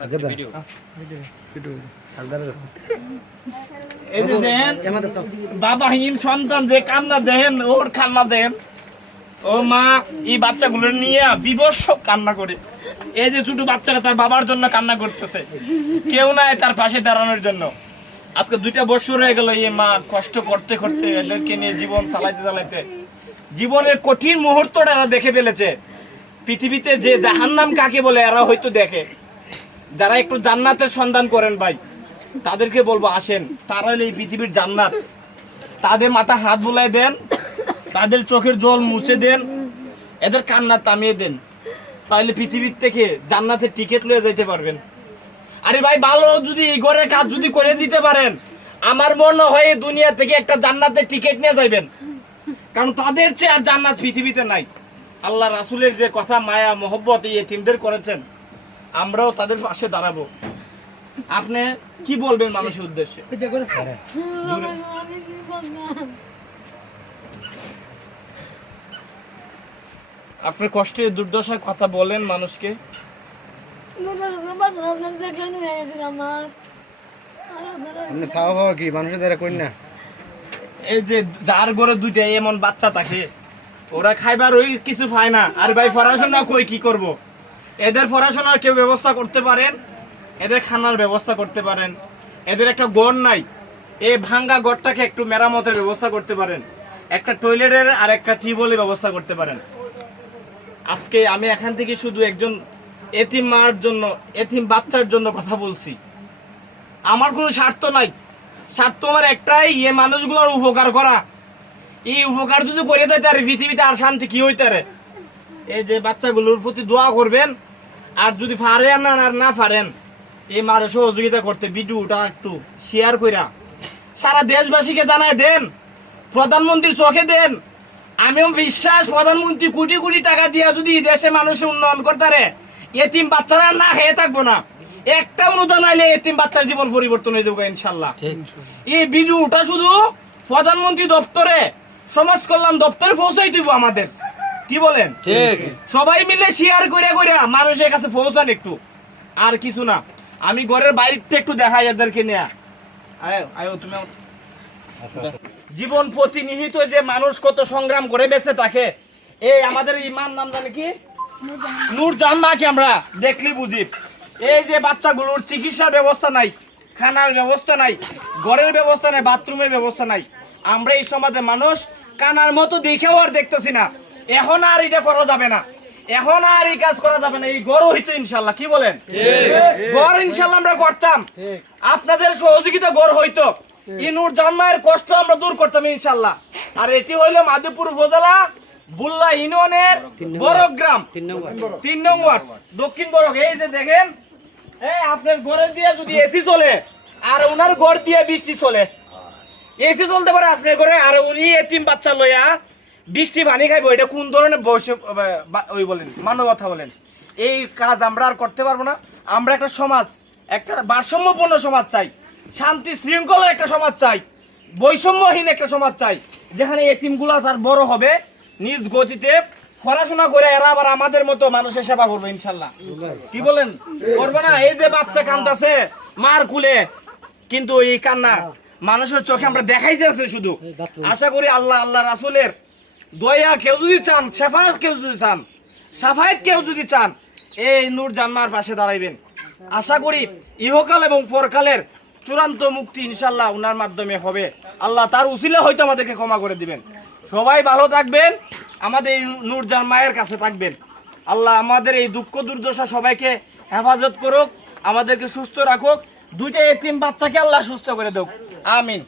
এই যে দেখেন বাবাহীন সন্তান যে কান্না দেখেন ওর কান্না দেখেন ও মা এই বাচ্চাগুলো নিয়ে বিবর্ষ কান্না করে। এই যে ছোট বাচ্চারা তার বাবার জন্য কান্না করতেছে। কেউ নাই তার পাশে দাঁড়ানোর জন্য। আজকে দুইটা বছর হয়ে গেল এই মা কষ্ট করতে করতে এদেরকে নিয়ে জীবন চালাইতে চালাইতে। জীবনের কঠিন মুহূর্তটা এরা দেখে ফেলেছে। পৃথিবীতে যে জাহান্নাম কাকে বলে এরা হয়তো দেখে। যারা একটু জান্নাতের সন্ধান করেন ভাই, তাদেরকে বলব আসেন। তারা হলো এই পৃথিবীর জান্নাত। তাদের মাথা হাত বুলাই দেন, তাদের চোখের জল মুছে দেন, এদের কান্না থামিয়ে দেন। তাহলে পৃথিবীর থেকে জান্নাতের টিকিট লয়ে যেতে পারবেন। আরে ভাই, ভালো যদি এই ঘরের কাজ যদি করে দিতে পারেন, আমার মনে হয় দুনিয়া থেকে একটা জান্নাতের টিকিট নিয়ে যাইবেন। কারণ তাদের চেয়ে আর জান্নাত পৃথিবীতে নাই। আল্লাহ রাসুলের যে কথা, মায়া, মোহব্বত, এই এতিমদের করেছেন। আমরাও তাদের পাশে দাঁড়াবো। আপনি কি বলবেন মানুষের উদ্দেশ্যে? আপনি কষ্টের দুর্দশার কথা বলেন মানুষকে। কি? মানুষের দ্বারা করি না। এই যে যার ঘরে দুইটা এমন বাচ্চা থাকে ওরা খাইবার ওই কিছু পায় না। আর ভাই পড়াশোনা কই কি করব। এদের পড়াশোনার কেউ ব্যবস্থা করতে পারেন, এদের খানার ব্যবস্থা করতে পারেন। এদের একটা গড় নাই, এই ভাঙ্গা গড়টাকে একটু মেরামতের ব্যবস্থা করতে পারেন। একটা টয়লেটের আর একটা টিউবওয়েলের ব্যবস্থা করতে পারেন। আজকে আমি এখান থেকে শুধু একজন এতিম মার জন্য, এতিম বাচ্চার জন্য কথা বলছি। আমার কোনো স্বার্থ নাই। স্বার্থ আমার একটাই এ মানুষগুলোর উপকার করা। এই উপকার যদি করে দেয় তার পৃথিবীতে আর শান্তি কি হইতে এই যে বাচ্চাগুলোর প্রতি দোয়া করবেন আর যদি পারেন না আর না পারেন এই মারে সহযোগিতা করতে ভিডিওটা একটু শেয়ার কইরা। সারা দেশবাসীকে জানায় দেন প্রধানমন্ত্রীর চোখে দেন। আমিও বিশ্বাস প্রধানমন্ত্রী কোটি কোটি টাকা দিয়ে যদি দেশে মানুষের উন্নয়ন করতারে এতিম বাচ্চারা না খেয়ে থাকব না। একটা অনুদান আইলে এতিম বাচ্চার জীবন পরিবর্তন হয়ে যাবে ইনশাল্লাহ। এই ভিডিওটা শুধু প্রধানমন্ত্রী দপ্তরে সমাজ কল্যাণ দপ্তরে পৌঁছাই দিব আমাদের। কি বলেন? ঠিক। সবাই মিলে শেয়ার করে করে মানুষের কাছে পৌঁছান একটু। আর কিছু না। আমি ঘরের বাইরটা একটু দেখাই এদেরকে নেয়া। আয় আয় তুমি জীবন প্রতিনিহিত যে মানুষ কত সংগ্রাম করে বেঁচে থাকে এই আমাদের ইমান নাম জানে কি? নূর জান্নাকে আমরা? দেখলি বুঝি। এই যে বাচ্চাগুলোর চিকিৎসার ব্যবস্থা নাই খানার ব্যবস্থা নাই ঘরের ব্যবস্থা নাই বাথরুমের ব্যবস্থা নাই। আমরা এই সমাজে মানুষ কানার মতো দেখেও আর দেখতেছি না। এখন আর এটা করা যাবে না। এখন আর এই কাজ করা যাবে না। এই গড় হইতো ইনশাল্লাহ। কি বলেন? গড় ইনশাল্লাহ আমরা করতাম। আপনাদের সহযোগিতা গড় হইতো। ইনুর জন্মায়ের কষ্ট আমরা দূর করতাম ইনশাল্লাহ। আর এটি হইল মাধবপুর উপজেলা বুল্লা ইউনিয়নের তিন নম্বর। তিন নং ওয়ার্ড দক্ষিণ বড়ক এই যে দেখেন এই আপনার ঘরে দিয়ে যদি এসি চলে আর ওনার ঘর দিয়ে বৃষ্টি চলে এসি চলতে পারে আপনার ঘরে আর উনি এতিম বাচ্চা লইয়া বৃষ্টি পানি খাইবো, এটা কোন ধরনের বসে ওই বলেন, মানবতা বলেন? এই কাজ আমরা আর করতে পারব না। আমরা একটা সমাজ, একটা ভারসাম্যপূর্ণ সমাজ চাই, শান্তি শৃঙ্খলার একটা সমাজ চাই, বৈষম্যহীন একটা সমাজ চাই, যেখানে এতিমগুলা তার বড় হবে, নিজ গতিতে পড়াশোনা করে এরা আবার আমাদের মতো মানুষের সেবা করবে, ইনশাল্লাহ। কি বলেন? করবে না, এই যে বাচ্চা কান্দাছে মার কুলে, কিন্তু এই কান্না মানুষের চোখে আমরা দেখাইতে আছে শুধু। আশা করি আল্লাহ আল্লাহ রাসুলের দয়া কেউ যদি চান, সেফায়ত কেউ যদি চান, সাফায়ত কেউ যদি চান, এই নূর জান্নার পাশে দাঁড়াইবেন। আশা করি ইহকাল এবং পরকালের চূড়ান্ত মুক্তি ইনশাল্লাহ ওনার মাধ্যমে হবে। আল্লাহ তার উসিলে হয়তো আমাদেরকে ক্ষমা করে দিবেন। সবাই ভালো থাকবেন, আমাদের এই নূর জান্মায়ের কাছে থাকবেন। আল্লাহ আমাদের এই দুঃখ দুর্দশা সবাইকে হেফাজত করুক, আমাদেরকে সুস্থ রাখুক। দুইটা এতিম বাচ্চাকে আল্লাহ সুস্থ করে দেখ আমিন।